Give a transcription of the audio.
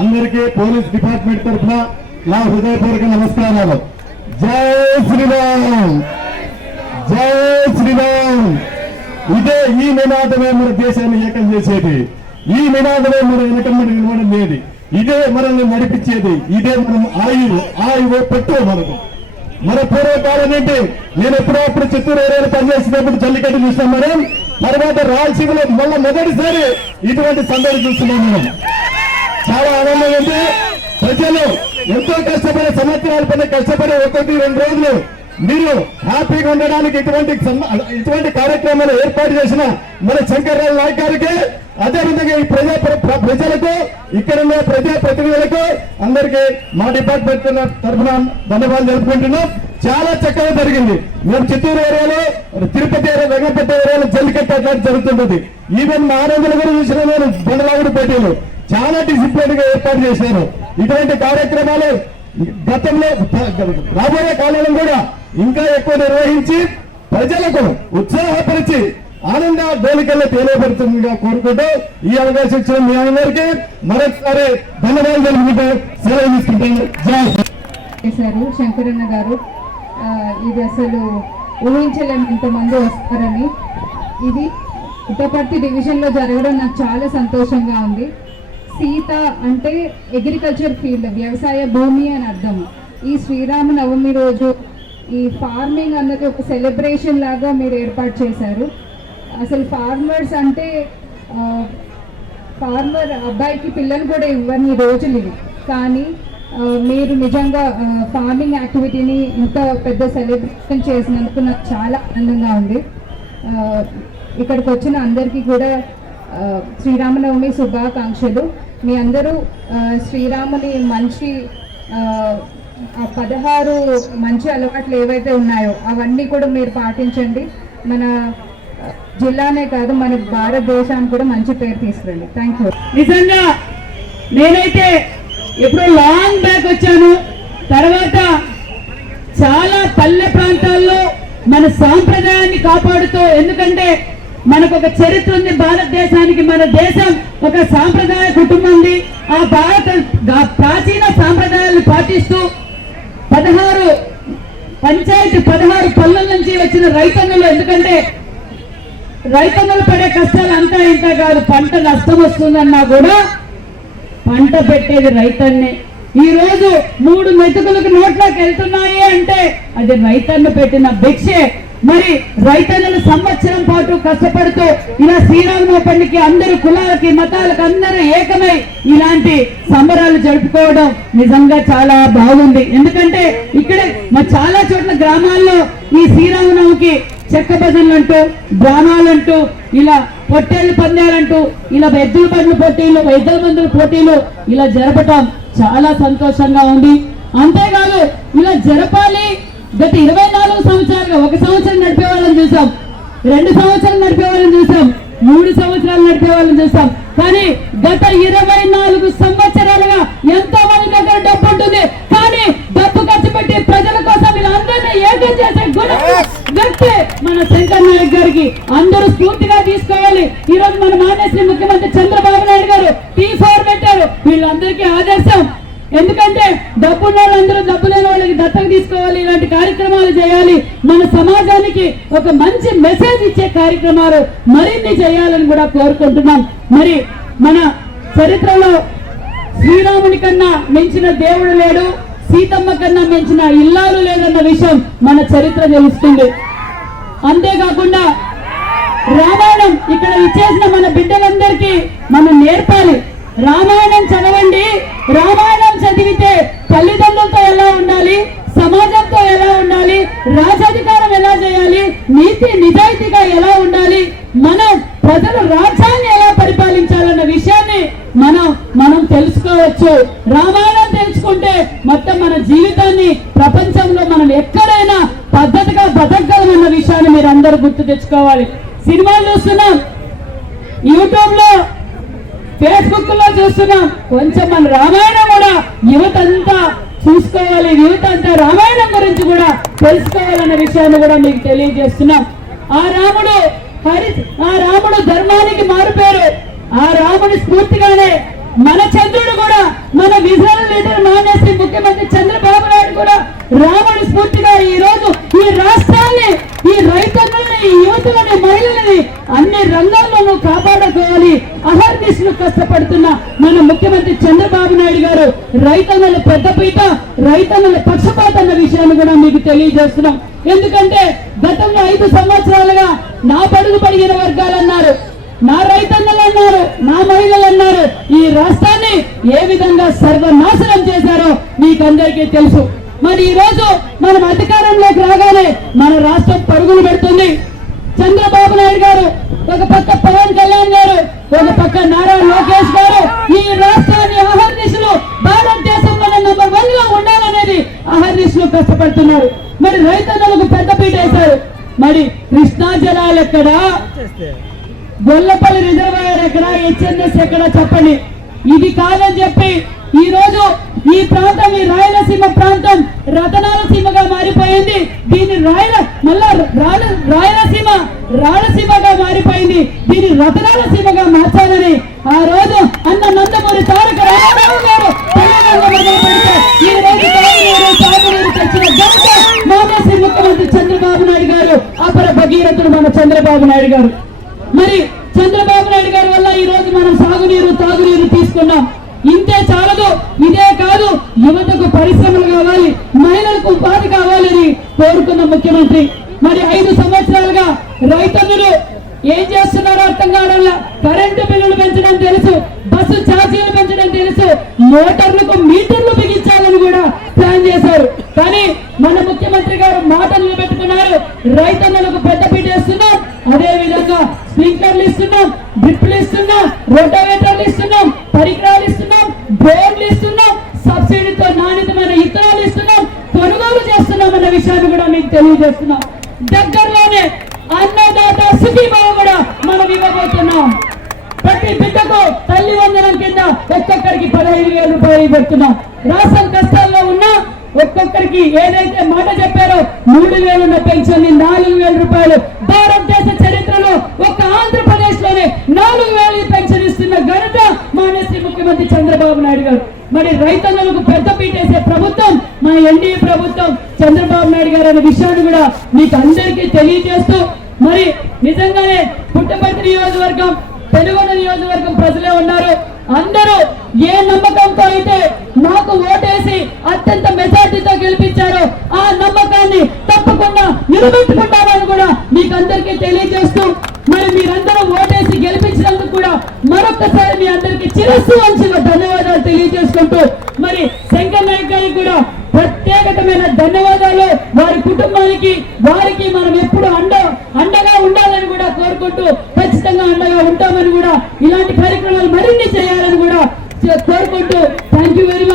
అందరికీ police department తరఫున నా హృదయపూర్వక నమస్కారాలు. జై శ్రీరామ్, జై శ్రీరామ్. ఇదే ఈ నినాదమే మన దేశాన్ని ఏకం చేసేది, ఈ నినాదమే మన వెనకమ్మడి నిలబడేది, ఇదే మనల్ని నడిపించేది, ఇదే మనం ఆయువు పెట్టు మనకు. మన పూర్వకాలం ఏంటి, నేను ఎప్పుడప్పుడు చిత్తూరు ఏరియాలో పనిచేసినప్పుడు జల్లికట్టు చూసినాం మనం. తర్వాత రాయలసీమలో మళ్ళీ మొదటిసారి ఇటువంటి సందడి చూస్తున్నాం మనం. చాలా ఆనందంగా ఉంది. ప్రజలు ఎంతో కష్టపడే, సంవత్సరాల పైన కష్టపడే 1-2 రోజులు మీరు హ్యాపీగా ఉండడానికి ఇటువంటి కార్యక్రమాలు ఏర్పాటు చేసిన మన శంకర్రావు నాయక్ గారికి, అదేవిధంగా ఈ ప్రజలకు, ఇక్కడ ఉన్న ప్రజా ప్రతినిధులకు అందరికీ మా డిపార్ట్మెంట్ తరఫున ధన్యవాదాలు తెలుపుకుంటున్నాం. చాలా చక్కగా జరిగింది. మేము చిత్తూరు ఏరియాలో, తిరుపతి ఏరియా, రంగపేట ఏరియాలో జల్లికట్టు అట్లా జరుగుతుంటది. ఈవెన్ మా ఆనందలు కూడా చూసిన నేను బండలాగుడు పేటలు చాలా డిసిప్లిన్ గా ఏర్పాటు చేశారు. ఇటువంటి కార్యక్రమాలు గతంలో రాబోయే కాలంలో కూడా ఇంకా ఎక్కువ నిర్వహించి ప్రజలకు ఉత్సాహపరిచి ఆనంద డోలికల్లో తెలియబడుతుందిగా కోరుకుంటూ ఈ అవకాశం ఇచ్చిన మీ అందరికీ మరొకసారి ధన్యవాదాలు తెలుపుకుంటూ సెలవు తీసుకుంటాను. చేశారు శంకరన్న గారు. ఇది అసలు ఊహించలేము ఇంతమంది వస్తారని. ఇది పుట్టపర్తి డివిజన్ లో జరగడం నాకు చాలా సంతోషంగా ఉంది. సీత అంటే అగ్రికల్చర్ ఫీల్డ్, వ్యవసాయ భూమి అని అర్థం. ఈ శ్రీరామనవమి రోజు ఈ ఫార్మింగ్ అన్నది ఒక సెలబ్రేషన్ లాగా మీరు ఏర్పాటు చేశారు. అసలు ఫార్మర్స్ అంటే ఫార్మర్ అబ్బాయికి పిల్లలు కూడా ఇవ్వని రోజులు ఇవి, కానీ మీరు నిజంగా ఫార్మింగ్ యాక్టివిటీని ఇంత పెద్ద సెలబ్రేషన్ చేసినందుకు నాకు చాలా ఆనందంగా ఉంది. ఇక్కడికి వచ్చిన అందరికీ కూడా శ్రీరామనవమి శుభాకాంక్షలు. మీ అందరూ శ్రీరాముని మంచి 16 మంచి అలవాట్లు ఏవైతే ఉన్నాయో అవన్నీ కూడా మీరు పాటించండి. మన జిల్లానే కాదు, మన భారతదేశానికి కూడా మంచి పేరు తీసుకురండి. Thank you. నిజంగా నేనైతే ఎప్పుడో లాంగ్ బ్యాక్ వచ్చాను. తర్వాత చాలా పల్లె ప్రాంతాల్లో మన సాంప్రదాయాన్ని కాపాడుతూ, ఎందుకంటే మనకు ఒక చరిత్ర ఉంది భారతదేశానికి. మన దేశం ఒక సాంప్రదాయ కుటుంబం ఉంది. ఆ ప్రాచీన సాంప్రదాయాలను పాటిస్తూ 16 పల్లెల నుంచి వచ్చిన రైతన్నులు, ఎందుకంటే రైతన్నులు పడే కష్టాలు అంతా ఇంత కాదు. పంట నష్టం వస్తుందన్నా కూడా పంట పెట్టేది రైతన్నే. ఈ రోజు 3 మెతుకులకు నోట్లోకి వెళ్తున్నాయి అంటే అది రైతన్ను పెట్టిన భిక్షే. మరి రైతన్నలు సంవత్సరం పాటు కష్టపడుతూ ఇలా శ్రీరామనవమికి అందరూ కులాలకి, మతాలకు అందరూ ఏకమై ఇలాంటి సంబరాలు జరుపుకోవడం నిజంగా చాలా బాగుంది. ఎందుకంటే ఇక్కడే చాలా చోట్ల గ్రామాల్లో ఈ శ్రీరామనవమికి చెక్క భజనలంటూ, డ్రామాలంటూ, ఇలా పొట్టేళ్ల పందాలంటూ, ఇలా ఎద్దుల బండ్ల పోటీలు, ఎద్దుల మందుల పోటీలు ఇలా జరపటం చాలా సంతోషంగా ఉంది. అంతేకాదు ఇలా జరపాలి. గత 24 సంవత్సరాలుగా 1 సంవత్సరం నడిపే వాళ్ళని చూసాం, 2 సంవత్సరాలు నడిపే వాళ్ళని చూసాం, 3 సంవత్సరాలు నడిపే వాళ్ళని చూసాం. కానీ గత 24 సంవత్సరాలుగా ఎంతో మంది దగ్గర డబ్బు ఉంటుంది, కానీ డబ్బు ఖర్చు పెట్టి ప్రజల కోసం వీళ్ళందరినీ ఏకం చేసే వ్యక్తి మన శంకర్ నాయక్ గారికి అందరూ స్ఫూర్తిగా తీసుకోవాలి. ఈ రోజు మన మాన్యశ్రీ ముఖ్యమంత్రి చంద్రబాబు నాయుడు గారు T4 పెట్టారు. వీళ్ళందరికీ ఆదర్శం. ఎందుకంటే డబ్బున్న వాళ్ళందరూ డబ్బు లేని వాళ్ళకి దత్తత తీసుకోవాలి, ఇలాంటి కార్యక్రమాలు చేయాలి. మన సమాజానికి ఒక మంచి మెసేజ్ ఇచ్చే కార్యక్రమాలు మరిన్ని చేయాలని కూడా కోరుకుంటున్నాం. మరి మన చరిత్రలో శ్రీరాముని కన్నా మించిన దేవుడు లేడు, సీతమ్మ కన్నా మించిన ఇల్లాలు లేదన్న విషయం మన చరిత్ర తెలుస్తుంది. అంతేకాకుండా రామాయణం ఇక్కడ ఇచ్చేసిన మన బిడ్డలందరికీ మనం నేర్పాలి. రామాయణం చదవండి. రామాయణం చదివితే తల్లిదండ్రులతో ఎలా ఉండాలి, సమాజంతో ఎలా ఉండాలి, రాజాధికారం ఎలా చేయాలి, నీతి నిజాయితీగా ఎలా ఉండాలి, మనం ప్రజలు రాజ్యాన్ని ఎలా పరిపాలించాలన్న విషయాన్ని మనం తెలుసుకోవచ్చు. రామాయణం తెలుసుకుంటే మొత్తం మన జీవితాన్ని ప్రపంచంలో మనం ఎక్కడైనా పద్ధతిగా బతకగలమన్న విషయాన్ని మీరు అందరూ గుర్తు తెచ్చుకోవాలి. సినిమాలు చూస్తున్నాం, యూట్యూబ్ లో, ఫేస్బుక్ లో చూస్తున్నాం. కొంచెం మన రామాయణం కూడా యువత అంతా చూసుకోవాలి. యువత అంతా రామాయణం గురించి కూడా తెలుసుకోవాలన్న విషయాన్ని కూడా మీకు తెలియజేస్తున్నాం. ఆ రాముడు ధర్మానికి మారుపేరు. ఆ రాముడి స్ఫూర్తిగానే మన చంద్రుడు కూడా మన విజనరీ లీడర్ మానేసి ముఖ్యమంత్రి చంద్రబాబు నాయుడు కూడా రాముడి స్ఫూర్తిగా ఈ రోజు ఈ రాష్ట్రాన్ని, ఈ రైతులని, ఈ యువతులని, మహిళలని అన్ని రంగాల్లోనూ కాపాడుకోవాలి అహర్నిశలు కష్టపడుతున్న మన ముఖ్యమంత్రి చంద్రబాబు నాయుడు గారు రైతన్నల పెద్దపీట, రైతన్నల పక్షపాత అన్న విషయాన్ని కూడా మీకు తెలియజేస్తున్నాం. ఎందుకంటే గతంలో 5 సంవత్సరాలుగా నా బడుగు బడిగిన వర్గాలు అన్నారు, నా రైతన్నలు అన్నారు, నా మహిళలు అన్నారు, ఈ రాష్ట్రాన్ని ఏ విధంగా సర్వనాశనం చేశారో మీకందరికీ తెలుసు. మరి ఈ రోజు మనం అధికారంలోకి రాగానే మన రాష్ట్రం పరుగులు పెడుతుంది. చంద్రబాబు నాయుడు గారు ఒక పక్క, పవన్ కళ్యాణ్ గారు ఒక పక్క, నారా లోకేష్ గారు ఈ రాష్ట్రాన్ని అహర్నిశలు భారతదేశంలోనే నంబర్ 1 గా ఉండాలనేది అహర్నిశలు కష్టపడుతున్నారు. మరి రైతన్నలకు పెద్దపీట వేశారు. మరి కృష్ణా జలాలు ఎక్కడా, గొల్లపల్లి రిజర్వాయర్ ఎక్కడ, హెచ్ఎన్ఎస్ ఎక్కడ చెప్పండి. ఇది కాదని చెప్పి ఈ రోజు ఈ ప్రాంతం, ఈ రాయలసీమ ప్రాంతం రతనాల సీమగా మారిపోయింది. దీన్ని రాయలసీమగా మారిపోయింది. దీన్ని రతనాల సీమగా మార్చాలని ఆ రోజు అన్న నందమూరి తారక రామారావు గారు తెలంగాణ మొదలు పెడితే ఈ రోజు సాగునీరు తెచ్చిన ఘనత మానేసి ముఖ్యమంత్రి చంద్రబాబు నాయుడు గారు, అపర భగీరథుడు మన చంద్రబాబు నాయుడు గారు. మరి చంద్రబాబు నాయుడు గారి వల్ల ఈ రోజు మనం సాగునీరు, తాగునీరు తీసుకున్నాం. ఇంతే చాలదు, ఇదే కాదు, యువతకు పరిశ్రమలు కావాలి, మహిళలకు ఉపాధి కావాలని కోరుకున్న ముఖ్యమంత్రి మరి 5 సంవత్సరాలుగా రైతన్నులు ఏం చేస్తున్నారో అర్థం కావడంలా. కరెంటు బిల్లులు పెంచడం తెలుసు, బస్సు ఛార్జీలు పెంచడం తెలుసు, మోటార్లకు మీటర్లు బిగించాలని కూడా ప్లాన్ చేశారు. కానీ మన ముఖ్యమంత్రి గారు మాటలు నిలబెట్టుకున్నారు. రైతన్నులకు పెద్దపీట వేస్తున్నాం, అదే విధంగా స్ప్రింక్లర్లు ఇస్తున్నాం, డ్రిప్లు ఇస్తున్నాం, రోటావేటర్లు ఇస్తున్నాం, పరికరాలు ఇస్తున్నాం, బోర్లు ఇస్తున్నాం, సబ్సిడీతో నాణ్యతమైన ఇత్తనాలు ఇస్తున్నాం, కొనుగోలు చేస్తున్నాం అన్న విషయాన్ని కూడా మీకు తెలియజేస్తున్నాం. దగ్గరలోనే అన్నదాత సుఖీభావ కూడా మనం ఇవ్వబోతున్నాం. ప్రతి బిడ్డకు తల్లి వందనం కింద ఒక్కొక్కరికి 15,000 రూపాయలు పెడుతున్నాం. రాష్ట్రం కష్టాల్లో ఉన్నా ఒక్కొక్కరికి ఏదైతే మాట చెప్పారో 3,000 ఉన్న పెన్షన్ ని 4,000 రూపాయలు, భారతదేశ చరిత్రలో ఒక్క ఆంధ్రప్రదేశ్ లోనే 4,000 పెన్షన్ ఇస్తున్న ఘనత మానేసి ముఖ్యమంత్రి చంద్రబాబు నాయుడు గారు. మరి రైతన్నలకు పెద్దపీట వేసే ప్రభుత్వం మన ఎన్డీఏ ప్రభుత్వం, చంద్రబాబు నాయుడు గారు అనే విషయాన్ని కూడా మీకు అందరికీ తెలియజేస్తూ, మరి నిజంగానే పుట్టపర్తి నియోజకవర్గం, పెనుగొండ నియోజకవర్గం ప్రజలే ఉన్నారు. అందరూ ఏ నమ్మకంతో అయితే నాకు ఓటేసి అత్యంత మెజార్టీతో గెలిపించారో ఆ నమ్మకాన్ని తప్పకుండా నిలబెట్టుకుంటామని కూడా మీకు అందరికీ తెలియజేస్తూ, మరి మీరందరూ ఓటేసి గెలిపించినందుకు కూడా మరొక్కసారి మీ అందరికీ శిరస్సు వంచిన ధన్యవాదాలు తెలియజేసుకుంటూ, మరి శంకర్ నాయక్ గారికి కూడా ప్రత్యేకమైన ధన్యవాదాలు. వారి కుటుంబానికి, వారికి మనం ఎప్పుడు అండగా ఉండాలని కూడా కోరుకుంటూ, ఖచ్చితంగా అండగా ఉంటామని కూడా, ఇలాంటి కార్యక్రమాలు మరిన్ని చేయాలని కూడా కోరుకుంటూ, థ్యాంక్ యూ వెరీ మచ్.